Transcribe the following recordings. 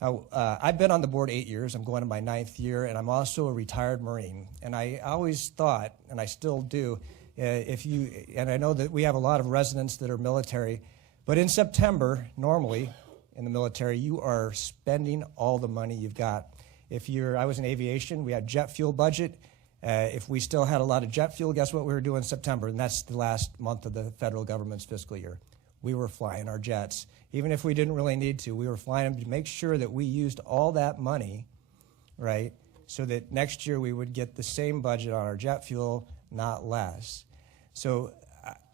Now, I've been on the board 8 years. I'm going to my 9th year, and I'm also a retired Marine. And I always thought, and I still do, and I know that we have a lot of residents that are military, but in September, normally in the military, you are spending all the money you've got. I was in aviation, we had jet fuel budget. If we still had a lot of jet fuel, guess what we were doing in September? And that's the last month of the federal government's fiscal year. We were flying our jets. Even if we didn't really need to, we were flying them to make sure that we used all that money, right, so that next year we would get the same budget on our jet fuel, not less. So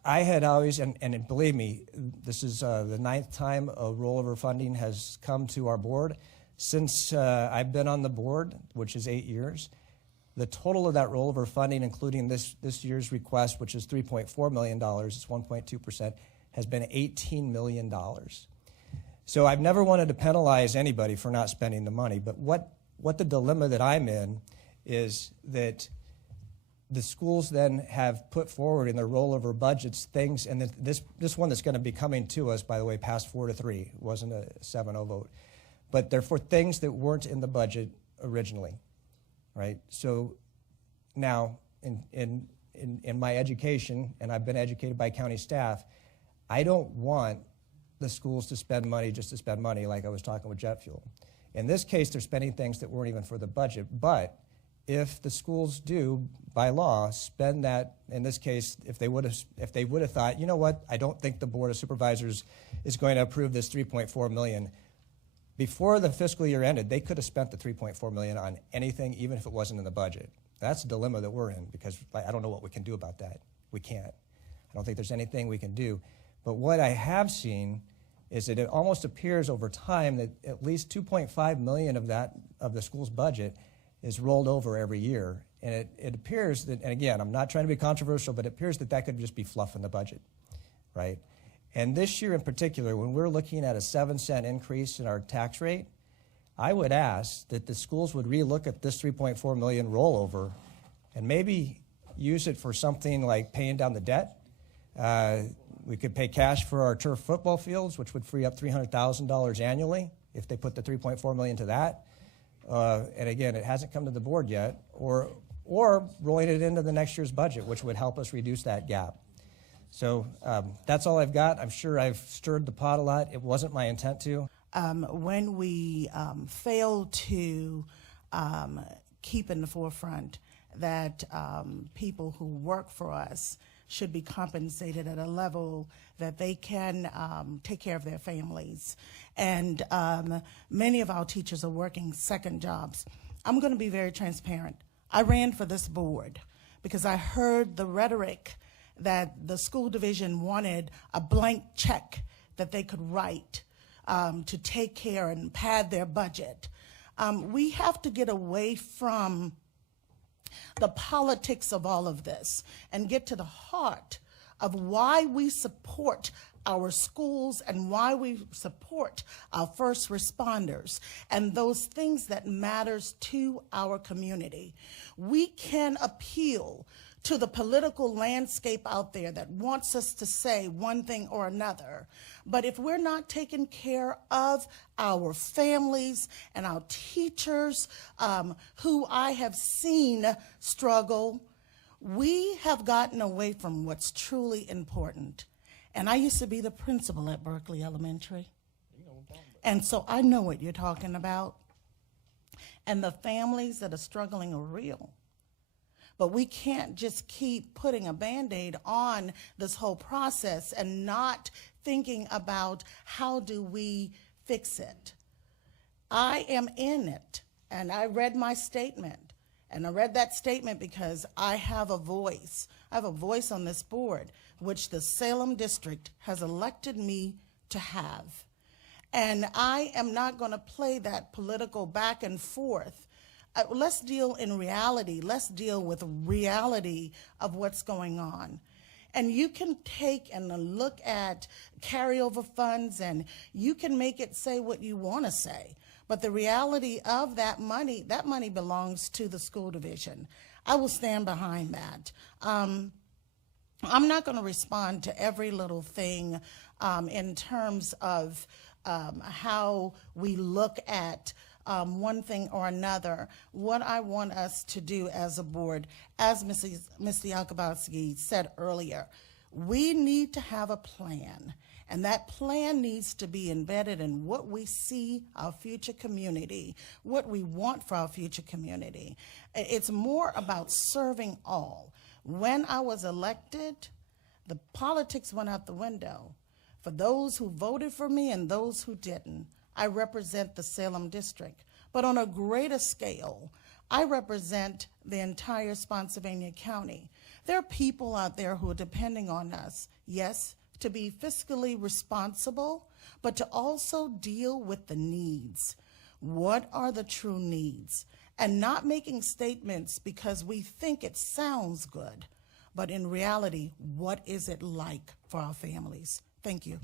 I had always, and believe me, this is the 9th time a rollover funding has come to our board. Since I've been on the board, which is 8 years, the total of that rollover funding, including this year's request, which is $3.4 million, it's 1.2%, has been $18 million. So I've never wanted to penalize anybody for not spending the money, but what the dilemma that I'm in is that the schools then have put forward in their rollover budgets things, and this one that's going to be coming to us, by the way, passed 4-3. It wasn't a 7-0 vote. But they're for things that weren't in the budget originally, right? So now in my education, and I've been educated by county staff, I don't want the schools to spend money just to spend money, like I was talking with jet fuel. In this case, they're spending things that weren't even for the budget, but if the schools do, by law, spend that, in this case, if they would have thought, you know what, I don't think the Board of Supervisors is going to approve this $3.4 million, before the fiscal year ended, they could have spent the $3.4 million on anything, even if it wasn't in the budget. That's a dilemma that we're in, because I don't know what we can do about that. We can't. I don't think there's anything we can do. But what I have seen is that it almost appears over time that at least $2.5 million of the school's budget is rolled over every year. And it appears that, and again, I'm not trying to be controversial, but it appears that that could just be fluff in the budget, right? And this year in particular, when we're looking at a 7-cent increase in our tax rate, I would ask that the schools would relook at this $3.4 million rollover and maybe use it for something like paying down the debt. We could pay cash for our turf football fields, which would free up $300,000 annually if they put the $3.4 million to that. And again, it hasn't come to the board yet, or rolling it into the next year's budget, which would help us reduce that gap. So that's all I've got. I'm sure I've stirred the pot a lot. It wasn't my intent to. When we fail to keep in the forefront that people who work for us should be compensated at a level that they can take care of their families. And many of our teachers are working second jobs. I'm going to be very transparent. I ran for this board because I heard the rhetoric that the school division wanted a blank check that they could write to take care and pad their budget. We have to get away from the politics of all of this and get to the heart of why we support our schools and why we support our first responders and those things that matters to our community. We can appeal to the political landscape out there that wants us to say one thing or another. But if we're not taking care of our families and our teachers, who I have seen struggle, we have gotten away from what's truly important. And I used to be the principal at Berkeley Elementary. And so I know what you're talking about. And the families that are struggling are real. But we can't just keep putting a Band-Aid on this whole process and not thinking about how do we fix it. I am in it, and I read my statement. And I read that statement because I have a voice. I have a voice on this board, which the Salem District has elected me to have. And I am not going to play that political back and forth. Let's deal in reality. Let's deal with reality of what's going on. And you can take and look at carryover funds and you can make it say what you want to say. But the reality of that money belongs to the school division. I will stand behind that. I'm not going to respond to every little thing in terms of how we look at one thing or another. What I want us to do as a board, as Ms. Yakubowski said earlier, we need to have a plan, and that plan needs to be embedded in what we see our future community, what we want for our future community. It's more about serving all. When I was elected, the politics went out the window. For those who voted for me and those who didn't, I represent the Salem district. But on a greater scale, I represent the entire Spotsylvania County. There are people out there who are depending on us, yes, to be fiscally responsible, but to also deal with the needs. What are the true needs? And not making statements because we think it sounds good, but in reality, what is it like for our families? Thank you.